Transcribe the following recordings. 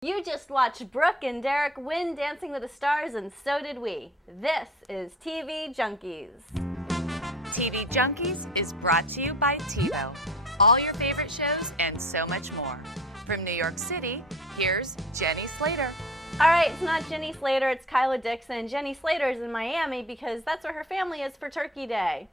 You just watched Brooke and Derek win Dancing with the Stars, and so did we. This is TV Junkies. TV Junkies is brought to you by TiVo. All your favorite shows and so much more. From New York City, here's Jenny Slater. All right, it's not Jenny Slater, it's Kyla Dixon. Jenny Slater's in Miami because that's where her family is for Turkey Day.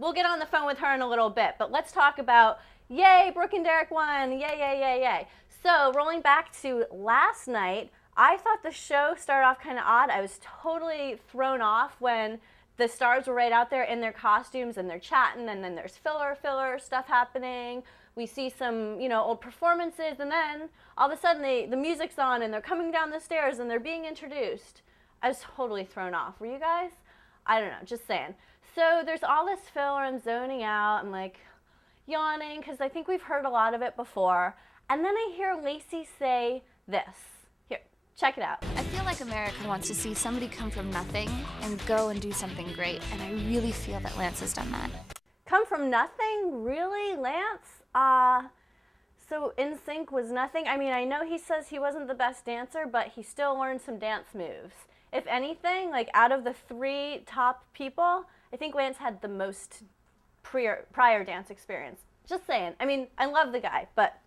We'll get on the phone with her in a little bit, but let's talk about, yay, Brooke and Derek won, yay, yay, yay, yay. So rolling back to last night, I thought the show started off kind of odd. I was totally thrown off when the stars were right out there in their costumes and they're chatting, and then there's filler stuff happening. We see some, old performances, and then all of a sudden the music's on and they're coming down the stairs and they're being introduced. I was totally thrown off. Were you guys? I don't know, just saying. So there's all this filler, I'm zoning out, I'm like yawning because I think we've heard a lot of it before. And then I hear Lacey say this. Here, check it out. I feel like America wants to see somebody come from nothing and go and do something great, and I really feel that Lance has done that. Come from nothing? Really, Lance? So NSYNC was nothing? I mean, I know he says he wasn't the best dancer, but he still learned some dance moves. If anything, like out of the three top people, I think Lance had the most prior dance experience. Just saying. I mean, I love the guy, but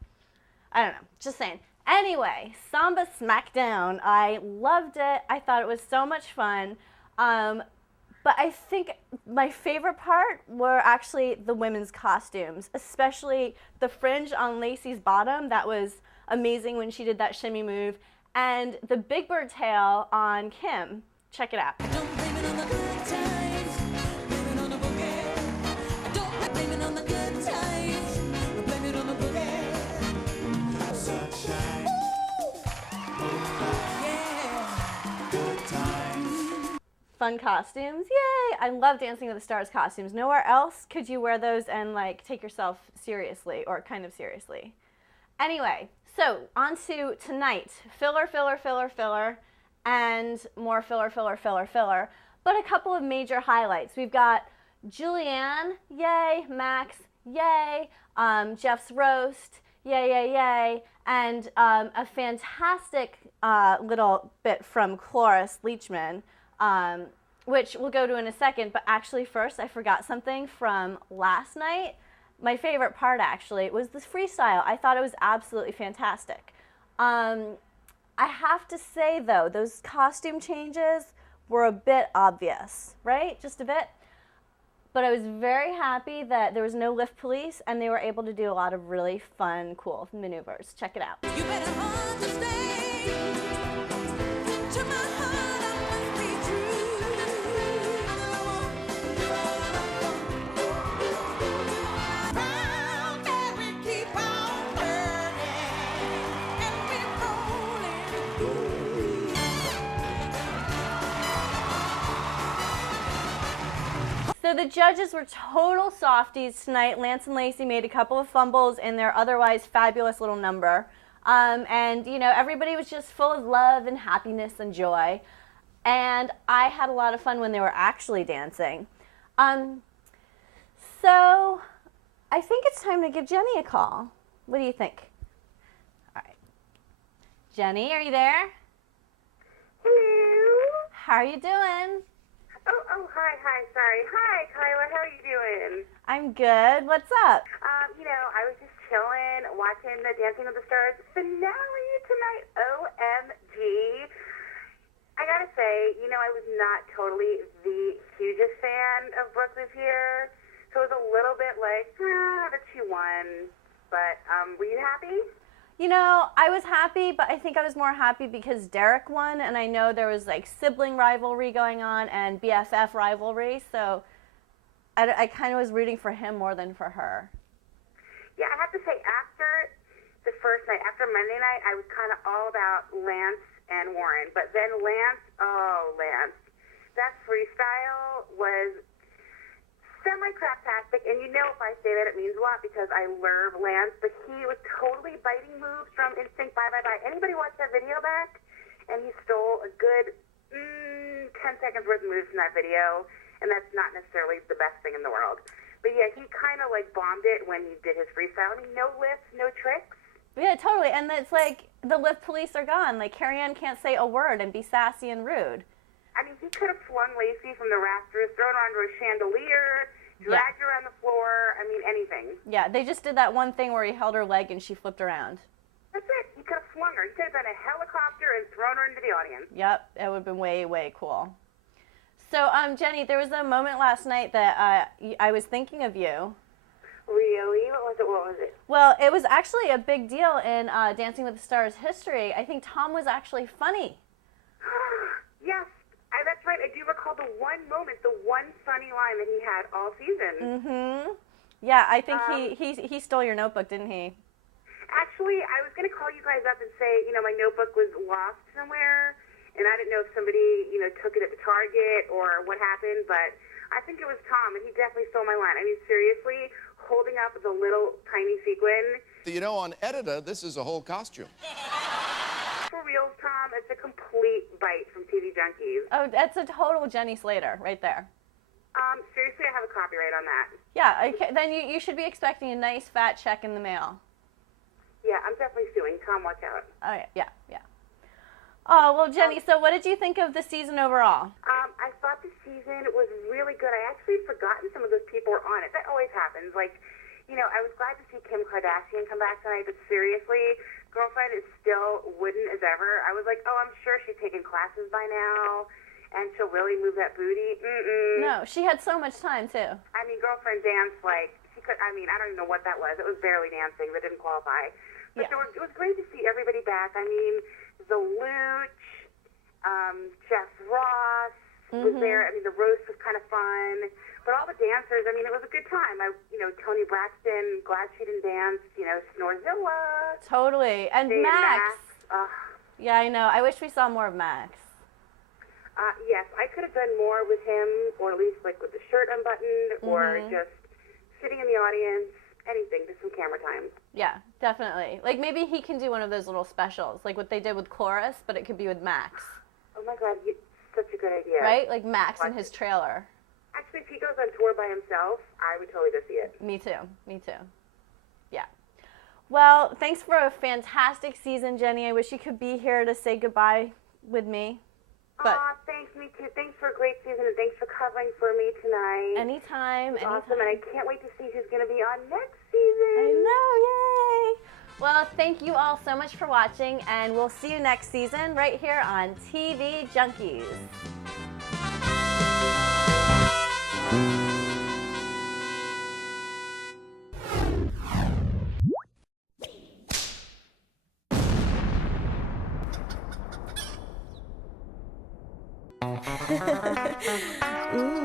I don't know, just saying. Anyway, Samba Smackdown. I loved it. I thought it was so much fun. But I think my favorite part were actually the women's costumes, especially the fringe on Lacey's bottom. That was amazing when she did that shimmy move. And the Big Bird tail on Kim. Check it out. Don't blame it on the good times, blame it on the boogie. Don't blame it on the good times, blame it on the boogie. Sunshine, yeah, good times. Fun costumes, yay! I love Dancing with the Stars costumes. Nowhere else could you wear those and take yourself seriously, or kind of seriously. Anyway, so on to tonight. Filler, and more filler. But a couple of major highlights. We've got Julianne, yay, Max, yay, Jeff's roast, yay, and a fantastic little bit from Cloris Leachman, which we'll go to in a second. But actually first, I forgot something from last night. My favorite part, actually, was this freestyle. I thought it was absolutely fantastic. I have to say, though, those costume changes were a bit obvious, right? Just a bit. But I was very happy that there was no lift police, and they were able to do a lot of really fun, cool maneuvers. Check it out. You better understand, to my heart I must be true. Round and we keep on turning, and we're rolling. So the judges were total softies tonight. Lance and Lacey made a couple of fumbles in their otherwise fabulous little number. And everybody was just full of love and happiness and joy. And I had a lot of fun when they were actually dancing. So I think it's time to give Jenny a call. What do you think? All right. Jenny, are you there? Hello. How are you doing? Oh, hi, sorry. Hi, Kyla, how are you doing? I'm good. What's up? I was just chilling, watching the Dancing with the Stars finale tonight. OMG. I gotta say, I was not totally the hugest fan of Brooke this year, so it was a little bit like, that she won. But, were you happy? I was happy, but I think I was more happy because Derek won, and I know there was sibling rivalry going on and BFF rivalry, so I kind of was rooting for him more than for her. Yeah, I have to say, after the first night, after Monday night, I was kind of all about Lance and Warren, but then Lance, that freestyle was semi-craptastic, and if I say that, it means a lot because I love Lance, but he was totally biting moves from Instinct Bye Bye Bye. Anybody watch that video back? And he stole a good 10 seconds worth of moves from that video, and that's not necessarily the best thing in the world. But yeah, he kind of bombed it when he did his freestyle. I mean, no lifts, no tricks. Yeah, totally. And it's like the lift police are gone. Like Carrie Ann can't say a word and be sassy and rude. I mean, he could have flung Lacey from the rafters, thrown her onto a chandelier, dragged her on the floor. I mean, anything. Yeah, they just did that one thing where he held her leg and she flipped around. That's it. He could have flung her. He could have done a helicopter and thrown her into the audience. Yep, it would have been way, way cool. So, Jenny, there was a moment last night that I was thinking of you. Really? What was it? Well, it was actually a big deal in Dancing with the Stars history. I think Tom was actually funny. Yes, that's right. I do recall the one moment, the one funny line that he had all season. Mm-hmm. Yeah, I think he stole your notebook, didn't he? Actually, I was going to call you guys up and say, my notebook was lost somewhere, and I didn't know if somebody, took it at the Target or what happened, but I think it was Tom, and he definitely stole my line. I mean, seriously, holding up the little tiny sequin. On Editor, this is a whole costume. For real, Tom, it's a complete bite from TV Junkies. Oh, that's a total Jenny Slater right there. Seriously, I have a copyright on that. Yeah, okay, then you should be expecting a nice fat check in the mail. Yeah, I'm definitely suing. Tom, watch out. Oh, yeah. Oh, well, Jenny, so what did you think of the season overall? I thought the season was really good. I actually had forgotten some of those people were on it. That always happens. Like, I was glad to see Kim Kardashian come back tonight, but seriously, Girlfriend is still wooden as ever. I was like, oh, I'm sure she's taken classes by now, and she'll really move that booty. No, she had so much time, too. I mean, Girlfriend danced like she could. I mean, I don't even know what that was. It was barely dancing. That didn't qualify. But Yeah. it was great to see everybody back. I mean, the Luch, Jeff Ross was there. I mean, the roast was kind of fun. But all the dancers, I mean, it was a good time. Toni Braxton, glad she didn't dance. Snorzilla. Totally. And Dave Max. Ugh. Yeah, I know. I wish we saw more of Max. Yes, I could have done more with him, or at least like with the shirt unbuttoned, or just sitting in the audience. Anything, just some camera time. Yeah, definitely. Like maybe he can do one of those little specials, like what they did with Chorus, but it could be with Max. Oh my God, such a good idea. Right? Like Max in his trailer. Actually, if he goes on tour by himself, I would totally go see it. Me too. Yeah. Well, thanks for a fantastic season, Jenny. I wish you could be here to say goodbye with me. But Thanks, me too. Thanks for a great season, and thanks for covering for me tonight. anytime. Awesome, and I can't wait to see who's going to be on next season. I know, yay! Well, thank you all so much for watching, and we'll see you next season right here on TV Junkies. Ooh.